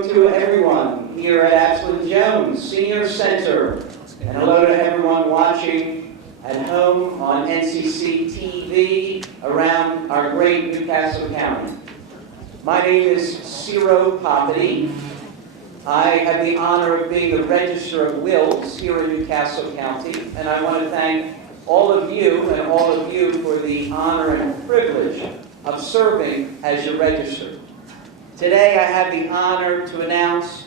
hello to everyone here at Absalom Jones Senior Center. And hello to everyone watching at home on NCC TV around our great Newcastle County. My name is Ciro Poppiti. I have the honor of being the Register of Wills here in Newcastle County, and I want to thank all of you for the honor and privilege of serving as your register. Today I have the honor to announce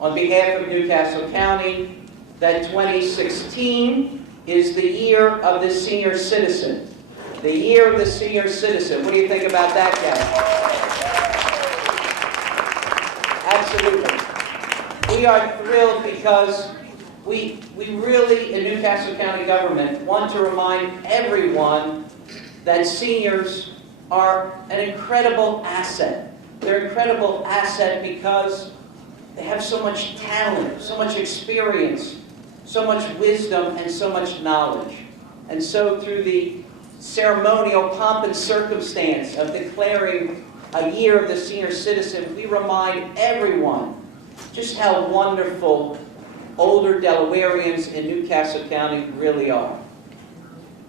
on behalf of Newcastle County that 2016 is the year of the senior citizen. The year of the senior citizen. What do you think about that, guys? Absolutely. We are thrilled because we really, in Newcastle County government, want to remind everyone that seniors are an incredible asset. They're an incredible asset because they have so much talent, so much experience, so much wisdom, and so much knowledge. And so through the ceremonial pomp and circumstance of declaring a year of the senior citizen, we remind everyone just how wonderful older Delawareans in Newcastle County really are.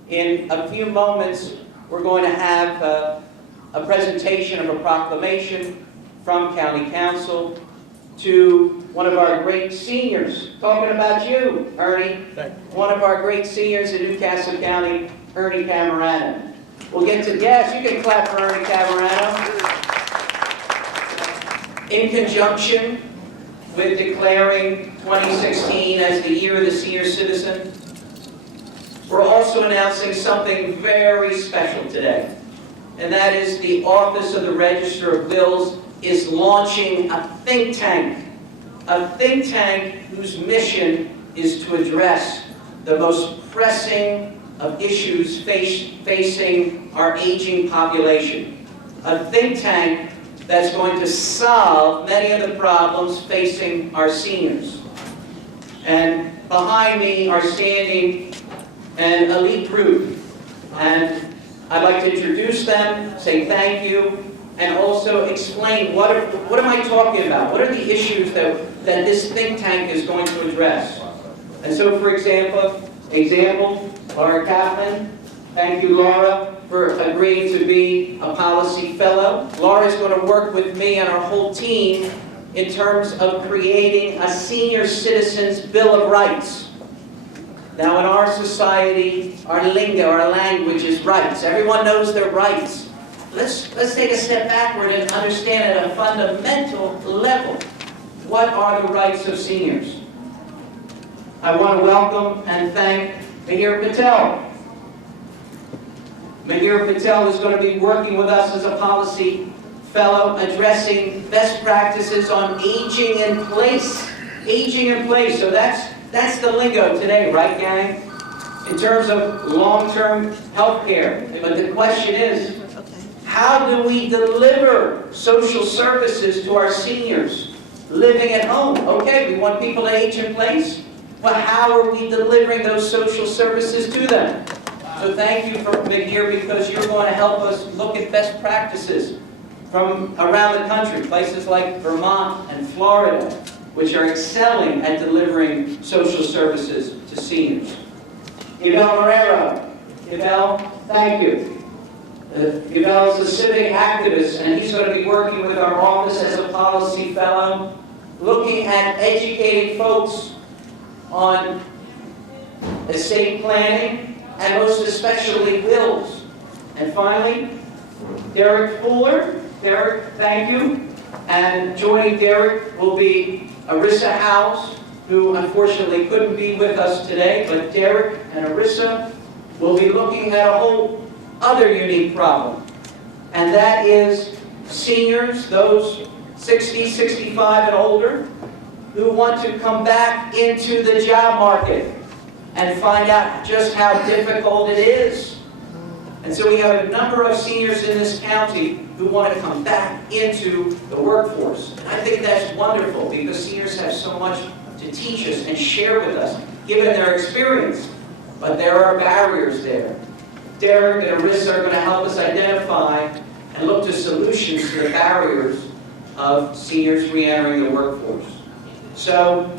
In a few moments, we're going to have a presentation of a proclamation from County Council to one of our great seniors. Talking about you, Ernie. One of our great seniors in Newcastle County, Ernie Camerano. We'll get to, yes, you can clap for Ernie Camerano. In conjunction with declaring 2016 as the year of the senior citizen, we're also announcing something very special today. And that is the Office of the Register of Wills is launching a think tank whose mission is to address the most pressing of issues facing our aging population. A think tank that's going to solve many of the problems facing our seniors. And behind me are standing an elite group. And I'd like to introduce them, say thank you, and also explain what am I talking about? What are the issues that this think tank is going to address? And so, for example, Laura Kaplan. Thank you, Laura, for agreeing to be a policy fellow. Laura is going to work with me and our whole team in terms of creating a senior citizens Bill of Rights. Now, in our society, our lingo, our language is rights. Everyone knows their rights. Let's take a step backward and understand at a fundamental level, what are the rights of seniors? I want to welcome and thank Mihir Patel. Mihir Patel is going to be working with us as a policy fellow, addressing best practices on aging in place. Aging in place, so that's the lingo today, right, gang? In terms of long-term health care. But the question is, how do we deliver social services to our seniors living at home? Okay, we want people to age in place, but how are we delivering those social services to them? So thank you for being here, because you're going to help us look at best practices from around the country, places like Vermont and Florida, which are excelling at delivering social services to seniors. Ibel Morero. Ibel, thank you. Ibel is a civic activist, and he's going to be working with our office as a policy fellow, looking at educating folks on estate planning, and most especially wills. And finally, Derek Fuller. Derek, thank you. And joining Derek will be Arissa House, who unfortunately couldn't be with us today, but Derek and Arissa will be looking at a whole other unique problem. And that is seniors, those 60, 65 and older, who want to come back into the job market and find out just how difficult it is. And so we have a number of seniors in this county who want to come back into the workforce. And I think that's wonderful, because seniors have so much to teach us and share with us, given their experience. But there are barriers there. Derek and Arissa are going to help us identify and look to solutions to the barriers of seniors re-entering the workforce. So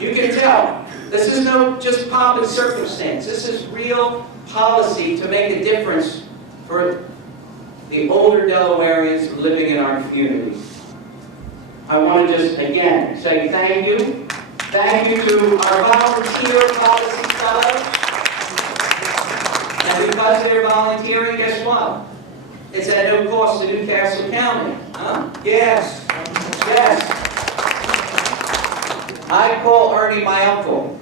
you can tell, this is no just pomp and circumstance. This is real policy to make a difference for the older Delawareans living in our communities. I want to just, again, say thank you. Thank you to our volunteer policy fellows. And because they're volunteering, guess what? It's at no cost to Newcastle County. Huh? Yes. Yes. I call Ernie my uncle.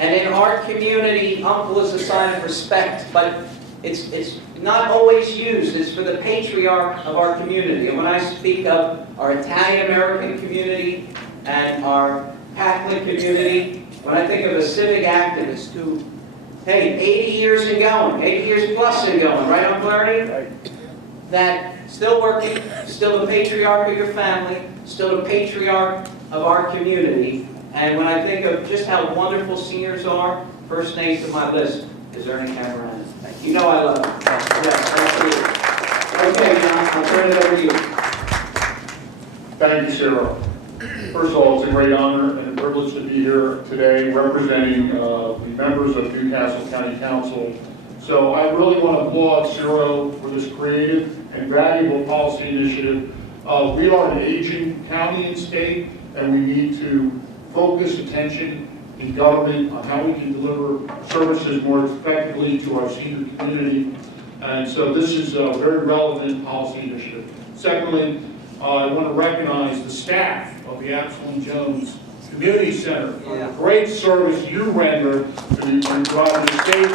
And in our community, uncle is a sign of respect, but it's not always used. It's for the patriarch of our community. And when I speak of our Italian-American community and our Catholic community, when I think of a civic activist who, hey, 80 years and going, 80 years plus and going, right, Uncle Ernie? Right. That still working, still the patriarch of your family, still the patriarch of our community. And when I think of just how wonderful seniors are, first name to my list is Ernie Cameron. You know I love him. Yes, absolutely. Okay, John, I'll turn it over to you. Thank you, Ciro. First of all, it's a great honor and a privilege to be here today representing the members of Newcastle County Council. So I really want to applaud Ciro for this creative and valuable policy initiative. We are an aging county and state, and we need to focus attention in government on how we can deliver services more effectively to our senior community. And so this is a very relevant policy initiative. Secondly, I want to recognize the staff of the Absalom Jones Community Center for the great service you render to provide the state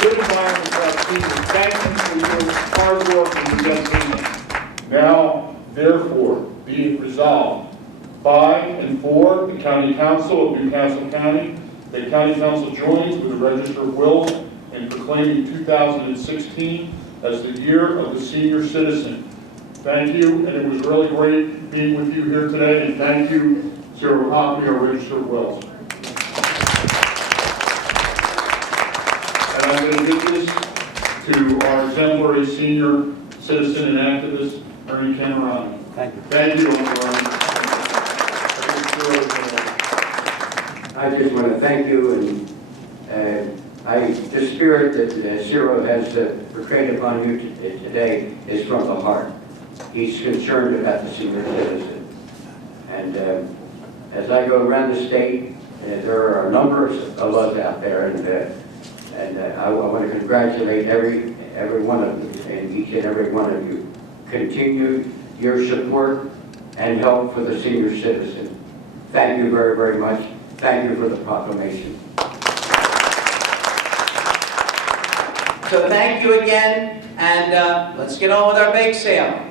good environment for our seniors. Thank you for your hard work and your dedication. Now, therefore, be it resolved by and for the County Council of Newcastle County, the County Council joins with the Register of Wills in proclaiming 2016 as the Year of the Senior Citizen. Thank you, and it was really great being with you here today, and thank you, Ciro Poppiti, our Register of Wills. And I'm going to give this to our exemplary senior citizen and activist, Ernie Cameron. Thank you. Thank you, Uncle Ernie. I just want to thank you, and the spirit that Ciro has portrayed upon you today is from the heart. He's concerned about the senior citizen. And as I go around the state, there are a number of us out there, and I want to congratulate every one of you, and each and every one of you. Continue your support and help for the senior citizen. Thank you very, very much. Thank you for the proclamation. So thank you again, and let's get on with our bake sale.